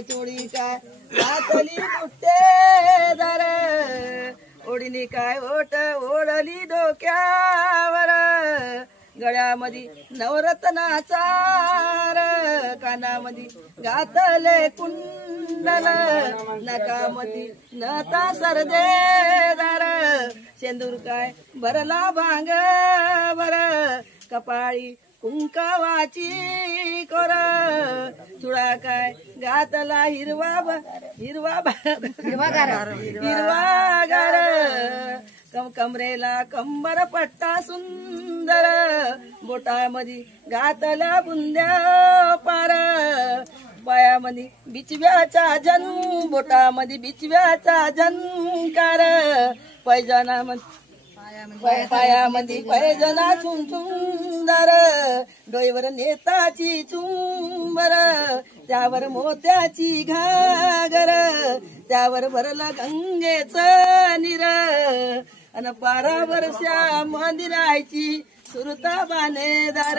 चोळी काय घातली मुठ्ठेदार ओढली काय ओट ओढली डोक्यावर गळ्यामध्ये नवरत्नाचा कानामध्ये घातले कुंडल नकामध्ये नता सरदेदार शेंदूर काय भरला भांग बर कपाळी कुंकावाची कोर चुडा काय घातला हिरवा गार कमरेला कंबर पट्टा सुंदर बोटामध्ये घातला बुंद्या पार पायामध्ये बिचव्याचा बोटामध्ये बिचव्याचा झंकार पैजाना पायामध्ये पैजना सुंदर डोईवर नेताची चुंबर त्यावर मोत्याची घागर त्यावर भरला गंगेचं निर अन 12 वर्षा मंदिराची सुरता बानेदार